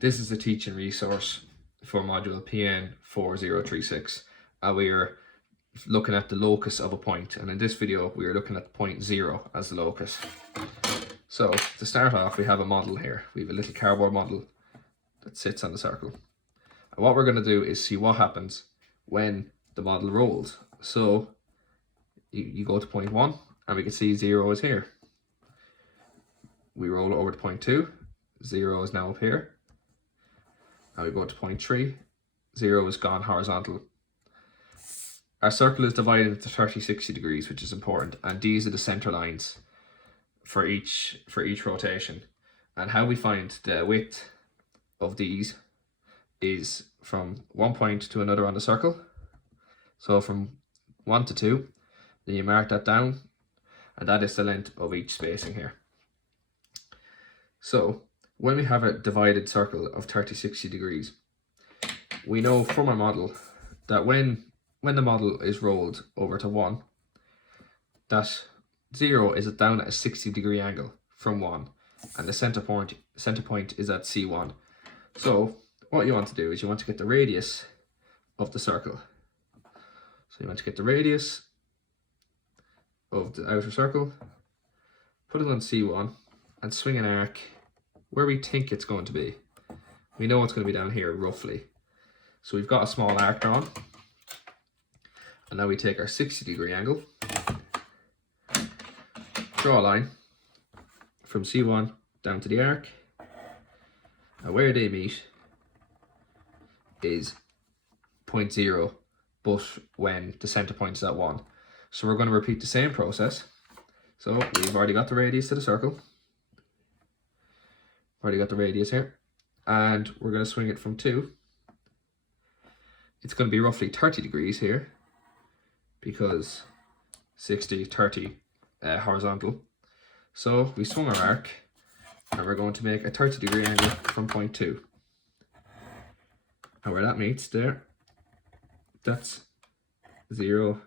This is the teaching resource for module PN4036, and we are looking at the locus of a point, and in this video we are looking at point 0 as the locus. So to start off, we have a model here. We have a little cardboard model that sits on the circle, and what we're going to do is see what happens when the model rolls. So you go to point 1 and we can see 0 is here. We roll it over to point 2, 0 is now up here. Now we go to point 3, 0 is gone horizontal. Our circle is divided into 30-60 degrees, which is important, and these are the center lines for each rotation. And how we find the width of these is from one point to another on the circle. So from 1 to 2, then you mark that down, and that is the length of each spacing here. So when we have a divided circle of 30-60 degrees, we know from our model that when the model is rolled over to 1, that 0 is down at a 60-degree angle from 1, and the center point is at C1. So what you want to do is you want to get the radius of the circle. So you want to get the radius of the outer circle, put it on C1, and swing an arc where we think it's going to be. We know it's going to be down here roughly. So we've got a small arc drawn, and now we take our 60-degree angle, draw a line from C1 down to the arc, and where they meet is point 0, but when the center point is at 1. So we're going to repeat the same process. So we've already got the radius to the circle, already got the radius here, and we're going to swing it from 2. It's going to be roughly 30 degrees here, because 60, 30 horizontal. So we swung our arc, and we're going to make a 30-degree angle from point 2. And where that meets there, that's 0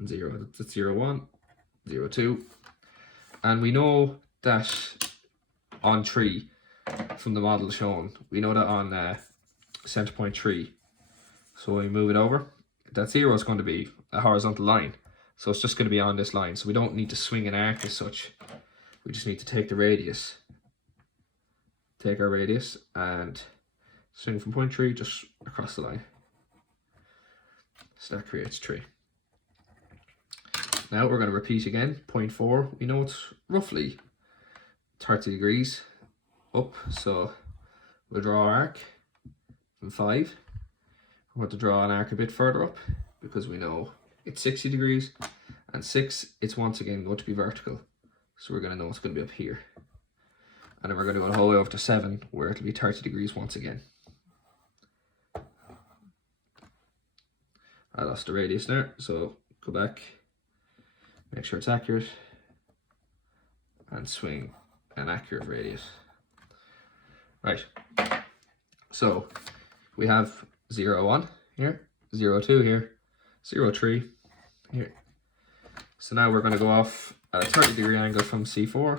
and 0. That's 0, 1, 0, 2. And we know that on 3, from the model shown, we know that on center point 3, so when we move it over, that 0 is going to be a horizontal line. So it's just going to be on this line. So we don't need to swing an arc as such. We just need to take the radius. Take our radius and swing from point 3 just across the line. So that creates 3. Now we're going to repeat again. Point 4, we know it's roughly 30 degrees up. So we'll draw our arc from 5. We want to draw an arc a bit further up because we know it's 60 degrees, and 6, it's once again going to be vertical. So we're going to know it's going to be up here. And then we're going to go the whole way over to 7, where it'll be 30 degrees once again. I lost the radius there, so go back, make sure it's accurate, and swing an accurate radius. Right, so we have 0, 1 here, 0, 2 here, 0, 3 here. So now we're going to go off at a 30-degree angle from C4.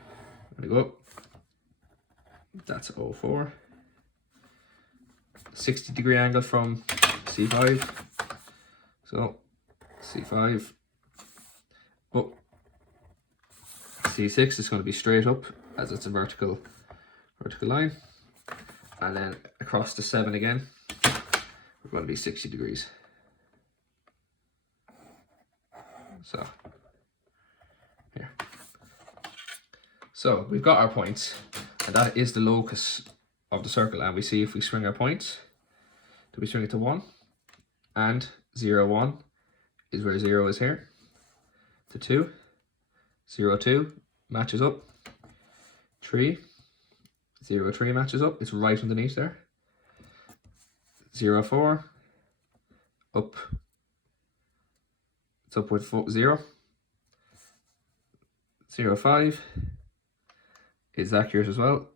I'm going to go up. That's 04. 60-degree angle from C5. So C5 up. C6 is going to be straight up as it's a vertical line. And then across to 7 again, we're going to be 60 degrees. So, here. So, we've got our points, and that is the locus of the circle. And we see if we swing our points, do we swing it to 1? And 0, 1 is where 0 is here. To 2, 0, 2 matches up. 3, 0, 3 matches up. It's right underneath there. 0, 4 up. It's up with 0. 0, 5 is accurate as well.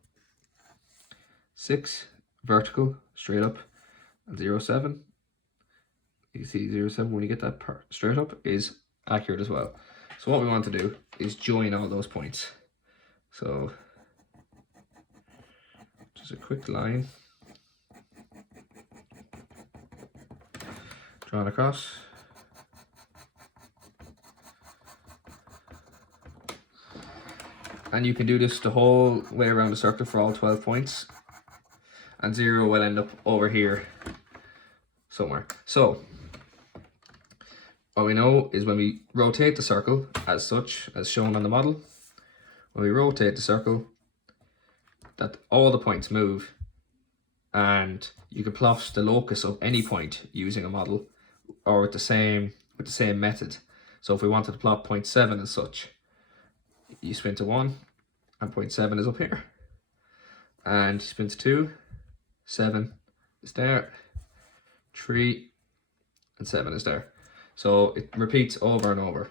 6 vertical straight up, and 0, 7. You can see 0, 7 when you get that part straight up is accurate as well. So what we want to do is join all those points. So Just a quick line drawn across. And you can do this the whole way around the circle for all 12 points. And 0 will end up over here somewhere. So what we know is when we rotate the circle as such, as shown on the model, when we rotate the circle, that all the points move, and you can plot the locus of any point using a model or with the same method. So if we wanted to plot point 7 as such, you spin to 1 and point 7 is up here, and you spin to 2, 7 is there, 3 and 7 is there. So it repeats over and over.